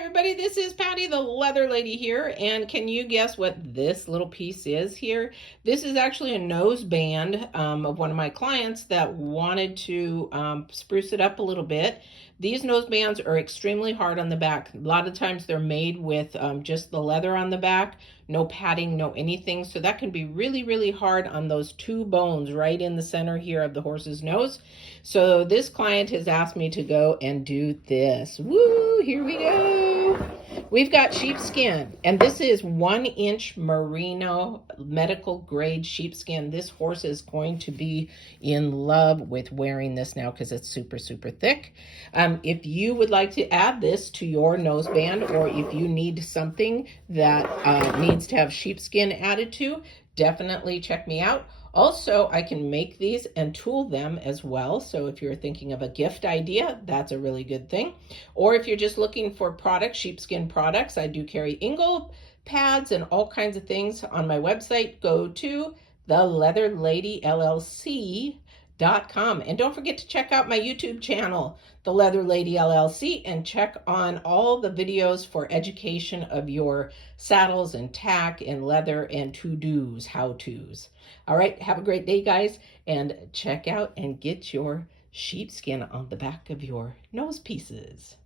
everybody, this is Patty the Leather Lady here, and can you guess what this little piece is here? This is actually a noseband of one of my clients that wanted to spruce it up a little bit. These nosebands are extremely hard on the back. A lot of times they're made with just the leather on the back, no padding, no anything, so that can be really, really hard on those two bones right in the center here of the horse's nose. So this client has asked me to go and do this. Woo, here we go. We've got sheepskin, and this is 1-inch merino medical grade sheepskin. This horse is going to be in love with wearing this now because it's super, super thick. If you would like to add this to your noseband, or if you need something that needs to have sheepskin added to, definitely check me out. Also, I can make these and tool them as well. So if you're thinking of a gift idea, that's a really good thing. Or if you're just looking for products, sheepskin products, I do carry ingle pads and all kinds of things on my website. Go to theleatherladyllc.com. And don't forget to check out my YouTube channel, The Leather Lady LLC, and check on all the videos for education of your saddles and tack and leather and to-dos, how-tos. All right, have a great day, guys, and check out and get your sheepskin on the back of your nose pieces.